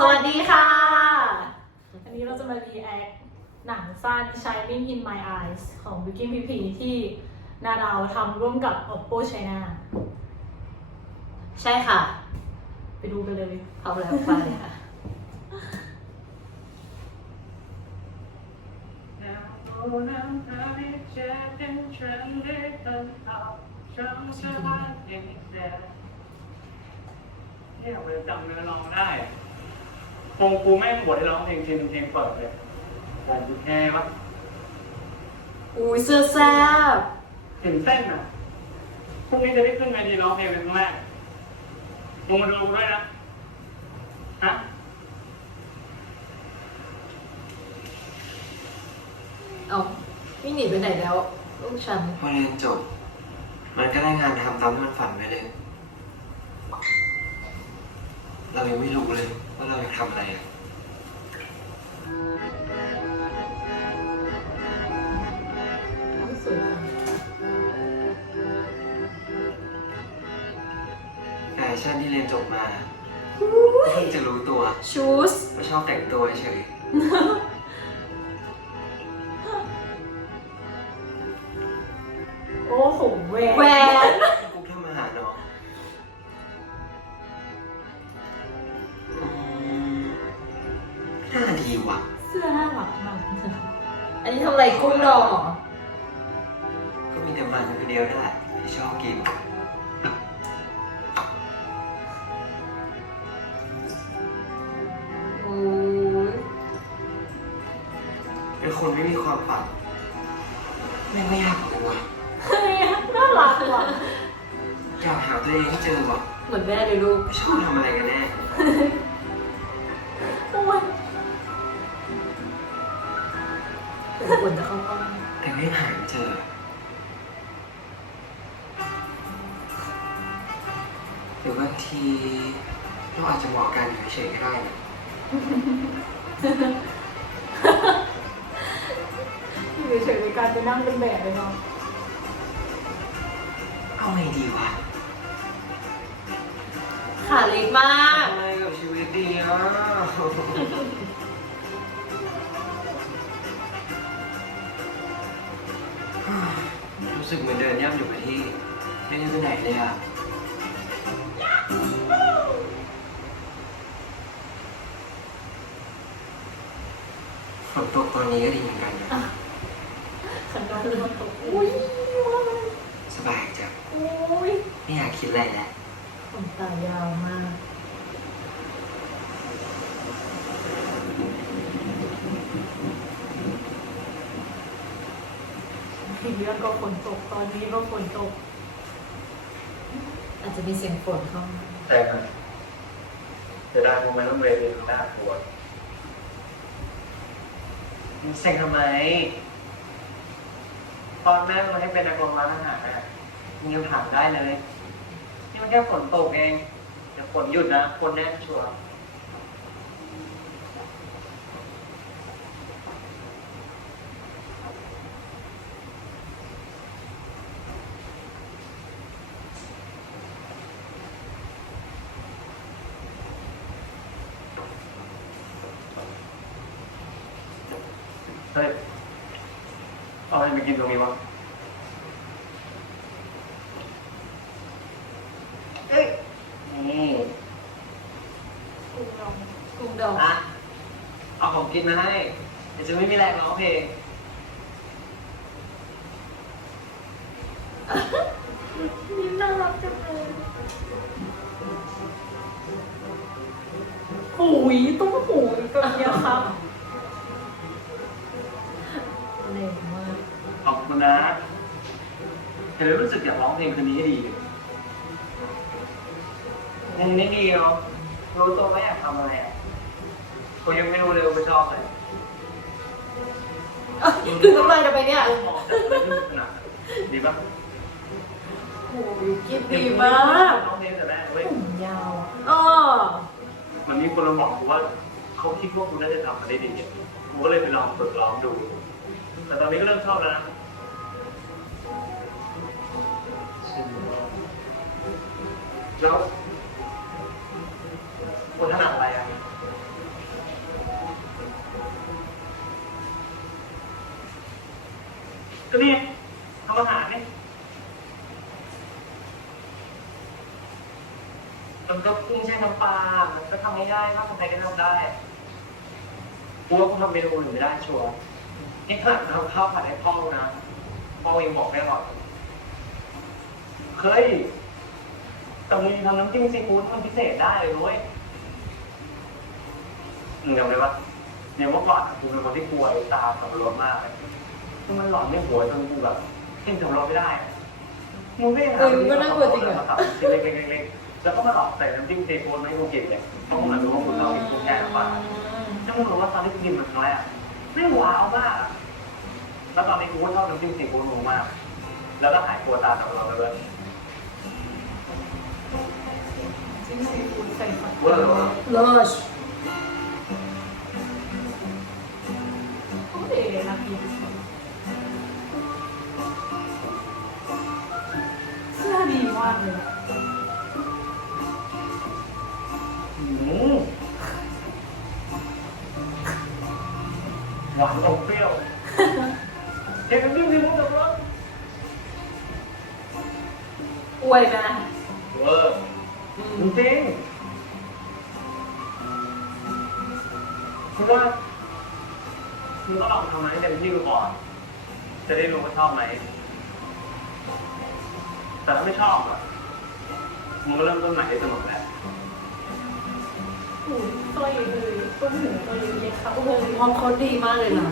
สวัสดีค่ะ อันนี้เราจะมา react หนังสั้น Shining in My Eyes ของ Vicky PP ที่นาดาวทำร่วมกับ Oppo China ใช่ค่ะ ไปดูกันเลยเอาแล้วไปค่ะ เนี่ยผมจำเนื้อร้องได้ คงกูแม่งบทให้ร้องเพลงเพลงเพลงเปิดเลยแต่ดูแค่ว่าอุ้ยเสื้อแซ่บถึงเส้นอะพรุ่งนี้จะได้ขึ้นเวทีร้องเพลงเป็นครั้งแรกลงมาดูกูด้วยนะฮะเอาวิ่งหนีไปไหนแล้ว ลูกฉัน พอเรียนจบ มันก็ได้งานทำตามที่มันฝันไปเลย เรา ยังไม่รู้เลยว่าเราอยากทำอะไรอะสวยจังแฟชั่นที่เรียนจบมาเพิ่งจะรู้ตัวชูส ว่าชอบแต่งตัวเฉยโดีว่ะเสื้อน่ารักมากอันนี้ทำอะไรกุ้งดองเหรอก็มีแต่มันคนเดียวนั่นแหละที่ชอบกิน โอ้ยเป็นคนไม่มีความฝันไม่ไม่อยากรู้อะเฮ้ยน่ารักว่ะอยากหาตัวเองให้เจอว่ะเหมือนแม่เลยลูก ไม่ชอบทำอะไรกันแน่ เป็นคนจะเข้าบ้านแต่ไม่หาไม่เจอ หรือบางทีเราอาจจะเหมาะกันอยู่เฉยๆก็ได้นะอยู่เฉยๆในการไปนั่งเป็นแบบเลยเนาะเอาไงดีวะขาเล็กมาก ทำไมกับชีวิตดีอะ รู้สึกเหมือนเดินย่ำอยู่กับที่ ไม่ได้ไปไหนเลยอะ ฝนตกตอนนี้ก็ดีเหมือนกันนะขันดอนเลยมันตกอุ้ยว่ามันสบายจังโอ้ยไม่อยากคิดอะไรแล้วขนตายาวมาก ทีเรื่องก็ฝนตกตอนนี้ก็ฝนตก อาจจะมีเสียงฝนเข้ามาใช่ครับจะได้โมเมนต์ต้องเวทีหน้าปวดมึงเซ็งทำไม ตอนแม่มาให้เป็นนักร้องร้านอาหารอะมึงยังถามได้เลย นี่มันแค่ฝนตกเองเดี๋ยวฝนหยุดนะฝนแน่นชัวร์ เอาอะไรมากินตรงนี้วะเฮ้ยนี่กุ้งดองกุ้งดองอะเอาของกินมาให้เดี๋ยวจะไม่มีแรงร้องเพลงนี่น่ารักจังเลยหูยตุ้มหูกับเมียครับ เล็กมากขอบ คุณนะเธอรู้สึกอยากร้องเพลงคืนนี้ให้ดียังไม่ดีเนาะรู้ตัวว่าอยากทำอะไรอะกูยังไม่รู้เลยว่ากูชอบอะไรอะคือทำไมจะไปเนี่ยมองแต่ไม่รู้ขนาดดีปะโอ้ยกิฟดีมากร้องเพลงแต่แรกเว้ยผมยาวอ๋อมันมีคนมาบอกกูว่าเขาคิดว่ากูน่าจะทำมันได้ดีอะกูก็เลยไปลองฝึกร้องดู แต่ตอนนี้ก็เริ่มชอบแล้วนะ แล้วคนถนัดอะไรอะก็นี่ทำอาหารเนี่ยมันก็กุ้งแช่น้ำปลามันก็ทำง่ายๆมากไทยก็ทำได้กูว่าคุทำเมนูหนไม่ได้ชัวร์นี่ขนาดทำข้าวผัดให้พ่อนะพ่อเองบอกไม่อรอย เคยแต่มึงทำน้ำจิ้มซีฟู้ดมันพิเศษได้เลยด้วยมึงจำได้ปะเนี่ยเมื่อก่อนกูเป็นคนที่กลัวไอ้ตาสับปะรดมากเลยคือมันหลอนในหัวจนกูแบบกินสับปะรดไม่ได้อะมึงไม่เออมันก็น่ากลัวจริงอะมาตัดชิ้นเล็กๆๆๆแล้วก็มาหลอกใส่น้ำจิ้มซีฟู้ดมาให้กูกินเนี่ยต้องเหมือนรู้ว่ากูชอบกินกุ้งแช่น้ำปลาถ้ามึงรู้ว่าตอนที่กูกินมันครั้งแรกไม่งว้าวมากอะแล้วตอนนี้กูก็ชอบน้ำจิ้มซีฟู้ดมึงมาก แล้วก็หายกลัวตาจากเราเลยเว้ยจิ้มซีฟู้ดใส่ผักเวอร์วะเลิศโอเคนะพี่เสื้อดีมากเลย อะอืมหวานอมเปรี้ยวเห็นน้ำ จริงคือว่ามึงก็ลองทำมันให้เต็มที่ดูก่อน จะได้รู้ว่าชอบไหม แต่ถ้าไม่ชอบอะมึงก็เริ่มต้นใหม่ได้เสมอแหละหูตัวใหญ่เลยต้มหมูตัวใหญ่เล็กครับโอ้โหพร้อมเขาดีมากเลยนะ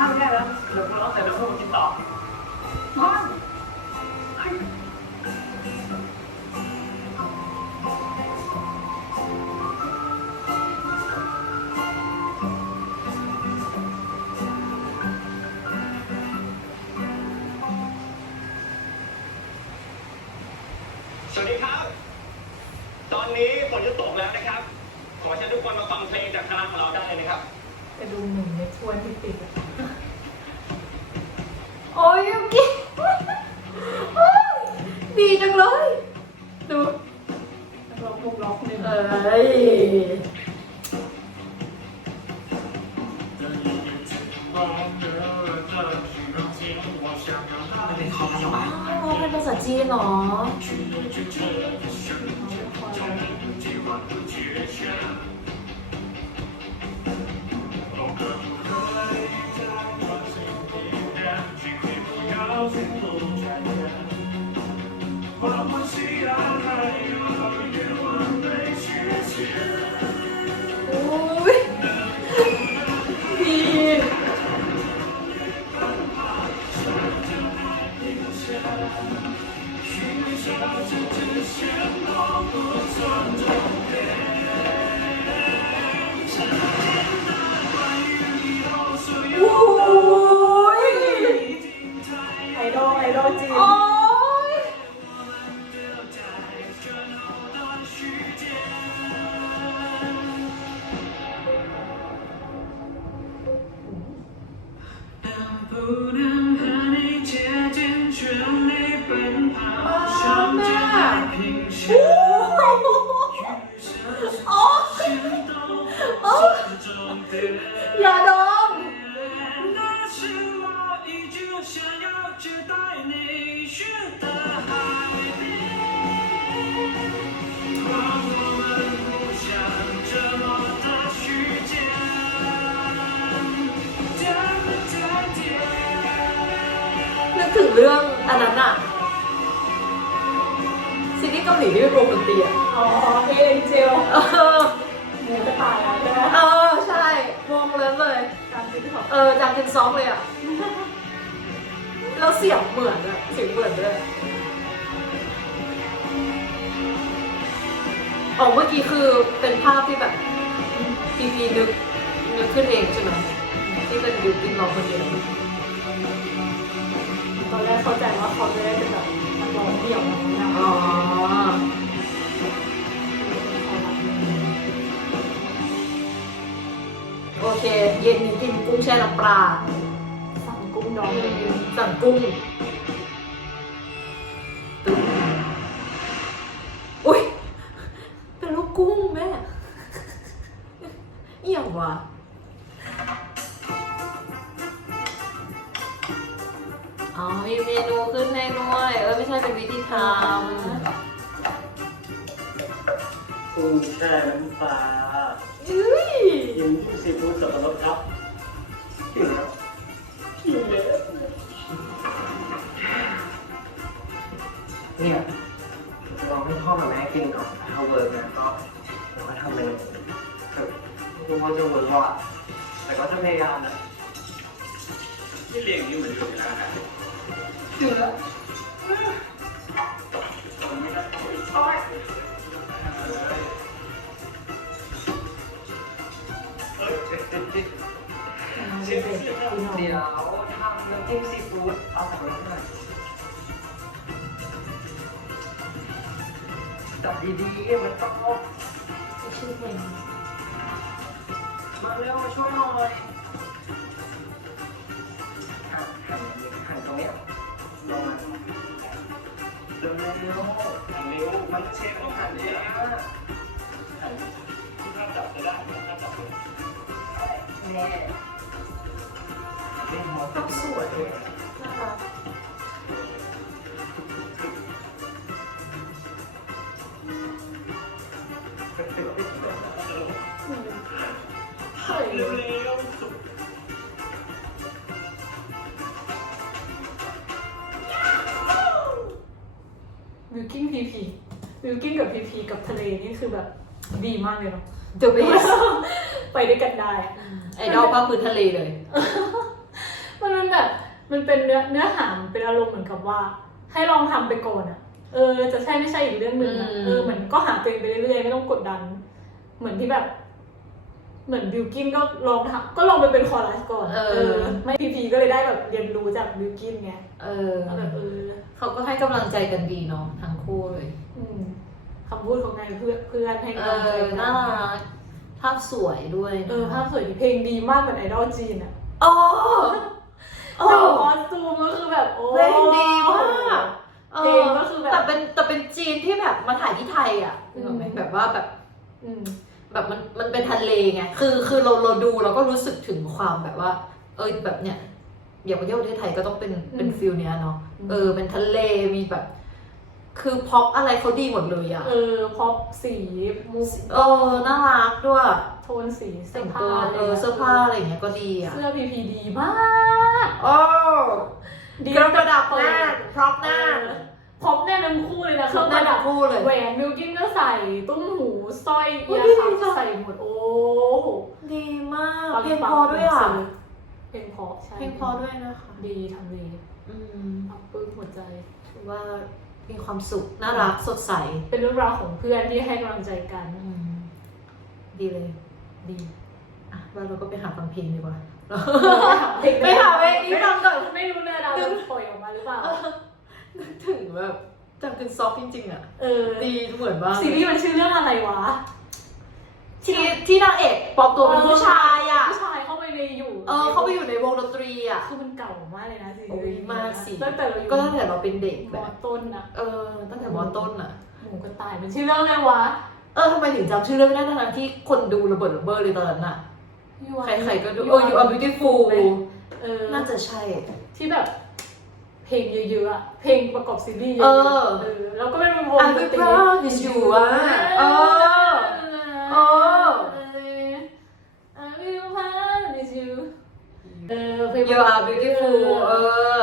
ข้ามแย่นะเดี๋ยวเราต้องใส่น้ำพุมากินต่อ ดูกหนึ่งในถ้วยที่ติดอะโอ้ยยูกิโอ้ยดีจังเลย ดูลองบุกล็อกหนึ่งเอ้ยมันเป็นคอร์สเหรอวะอ๋อเป็นภาษาจีนเหรอ อ็นเจลเออหมูกระต่ายอะใช่ไหมเออใช่วงเลิฟเลยการเป็นของเออจางกินซอฟเลยอะแล้วเสียงเหมือนอะเสียงเหมือนด้วยอ๋อเมื่อกี้คือเป็นภาพที่แบบพีพีนึกนึกขึ้นเองใช่ไหมที่เป็นบิวกินร้องคนเดียวตอนแรกเข้าใจว่าเขาจะได้เป็นแบบนักร้องเดี่ยวนะอ๋อ เย็นกินกุ้งแช่น้ำปลาสั่งกุ้งดองเลยสั่งกุ้งตุ้มอุ้ยเป็นลูกกุ้งแม่เอี่ยมว่ะอ๋อมีเมนูขึ้นให้ด้วยเออไม่ใช่เป็นวิธีทำกุ้งแช่น้ำปลา อุ้ยกินที่ซีฟู้ดสับปะรดครับกินแล้วกินแล้วเนี่ยลองให้พ่อกับแม่กินก่อนถ้าเวิร์กนะก็เดี๋ยวก็ทำเป็นแบบไม่รู้ว่าจะเวิร์กว่าแต่ก็จะพยายามนะที่เรียงนี้เหมือนอยู่ในร้านอาหารกินแล้ว จับดีๆมันต้องชื่อเพลงมาเร็วมาช่วยหน่อยหันหันหันตรงเนี้ยลงมาเร็วเร็วเร็วอันนี้มันเชฟต้องหั่นเองนะถ้าจับจะได้ถ้าจับจะได้แม่เล่นมอสต้องสวยนะคะ วยเร็วๆวิวกิ้งพีพีวิวกิ้งกับพีพีกับทะเลนี่คือแบบดีมากเลยเนาะ The best ไปด้วยกันได้อะไอดอลภาคพื้นทะเลเลย มันเป็นแบบมันเป็นเนื้อเนื้อหามันเป็นอารมณ์เหมือนกับว่า ให้ลองทำไปก่อนอะเออ จะใช่ไม่ใช่อีกเรื่องหนึ่งอะอืม เออเหมือนก็หาตัวเองไปเรื่อยๆไม่ต้องกดดัน เหมือนที่แบบ เหมือนบิวกินก็ลองทำก็ลองไปเป็นคอรัสก่อนไม่พีพีก็เลยได้แบบเรียนรู้จากบิวกินไงเออว่าแบบเออเขาก็ให้กำลังใจกันดีเนาะทั้งคู่เลย อืมคำพูดของนายเพื่อนเพื่อนให้เอกำลังใจอกันน่ารักภาพสวยด้วยนะเออภาพสวยดีเพลงดีมากเหมือนไอดอลจีนอะโอ้โอ้ แต่คอสตูมก็คือแบบโอ้เพลงดีมากเพลงก็คือแบบแต่เป็นแต่เป็นจีนที่แบบมาถ่ายที่ไทยอะอืมนึกออกไหมแบบว่าแบบ อืม แบบมันมันเป็นทะเลไง คือคือเราเราดูเราก็รู้สึกถึงความแบบว่า เออแบบเนี้ยอย่างประเทศประเทศไทยก็ต้องเป็นเป็นฟิลเนี้ยเนาะอืมเออเป็นทะเลมีแบบ คือพ็อปอะไรเขาดีหมดเลยอะเออพอปสีมุกเออน่ารักด้วย โทนสีเสื้แต่องผ้าตัวอะไรเออเสื้อผ้าอะไรอย่างเงี้ยก็ดีอะเสื้อพีพีดีมากโอ้ดีเครื่องประดับหน้าพร็อพหน้าพร็อปแน่ทั้งคู่เลยนะเครื่องปหน้าระดัทั้บงคู่เลย แหวนบิวกินก็ใส่ตุ้มหู สร้อยอุ๊เอียยร์คัดีพจังใส่หมดโอ้โหดีมากปังเพลงปังพอด้วยอะเพลงเพอใช่เพลงพอด้วยนะคะดีทำดีอืมอับปลื้มหัวใจถือว่ามีความสุขน่ารักสดใส เป็นเรื่องราวของเพื่อนที่ให้กำลังใจกันอืมดีเลย ดีอะแล้วเราก็ไปหาฟังเพลงดีกว่าเพลงไปหาเพลงนี้ฟังก่อนไม่รู้เลยเราจะปล่อยออกมาหรือเปล่านึกถึงแบบ จำเป็นซอฟต์จริงๆอะเออดีเหมือนว่าซีรีส์มันชื่อเรื่องอะไรวะ ที่ที่นางเอกปลอมตัวเป็นผู้ชายอะผู้ชายเข้าไปในอยู่เออเข้าไปอยู่ในวงดนตรีอะคือมันเก่ามากเลยนะซีโอ้ยรีส์มากสิตั้งแต่เราอยู่ก็ตั้งแต่เราเป็นเด็กมแบอบต้นอะเออ ตั้งแต่มอต้นอะหมูกระต่ายมันชื่อเรื่องอะไรวะเออทำไมถึงจำชื่อเรื่องไม่ได้ทั้งๆที่คนดูระเบิดระเบ้อเลยตอนนั้นอะ You Are- ใครๆก็ดูเออ you are beautiful เออน่าจะใช่ที่แบบ เพลงเยอะๆอะเพลงประกอบซีรีส์เยเออะอๆเออแล้วก็เป็นวง I ดน will ตรี promise you อะเออเออ I will promise you เออเพลง you are beautiful เออ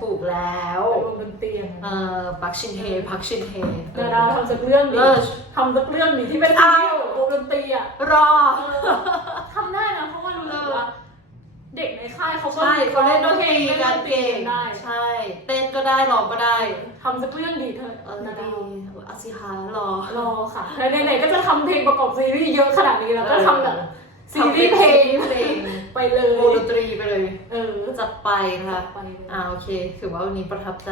ถูกแล้วเป็นวงดนตรีอย่างเอนั้นอปักชินเฮปักชินเฮเดี๋ยวเราทำสักเรื่องดิเลิศทำสักเรื่องดิที่เป็นอ้าววงดนตรีอะรอ เออทำได้นะเพราะว่ารู้สึกว่า เด็ก ในค่ายเขาก็ใช่เขาเล่นดนตรีเล่นกัดนนตรีเก่งได้ใช่ เต้นก็ได้ร้องก็ได้ทำสักเรื่องดีเถอะเออนะดีอาซิฮารอรอค่ะไหนๆก็จะทำเพลงประกอบซีรีส์เยอะขนาดนี้แล้วก็เออทำแบบซีรีส์เพลงเพลงไปเลวงยดนตรีไปเลย เออจัดไปนะคะไปเลยอ่าโอเค ถือว่าวันนี้ประทับใจ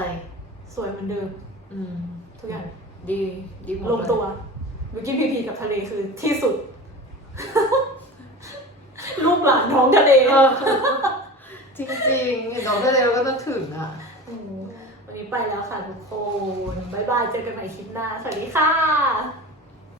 สวยเหมือนเดิม อืม ทุกอย่างดีดีหมดลงตัววิกกี้พีพีกับทะเลคือที่สุด ลูกหลานท้องทะเลเออจริงๆเห็นน้องทะเลเราก็ต้องถึงอะมวันนี้ไปแล้วค่ะทุกคน บ๊ายบาย เจอกันใหม่คลิปหน้า สวัสดีค่ะ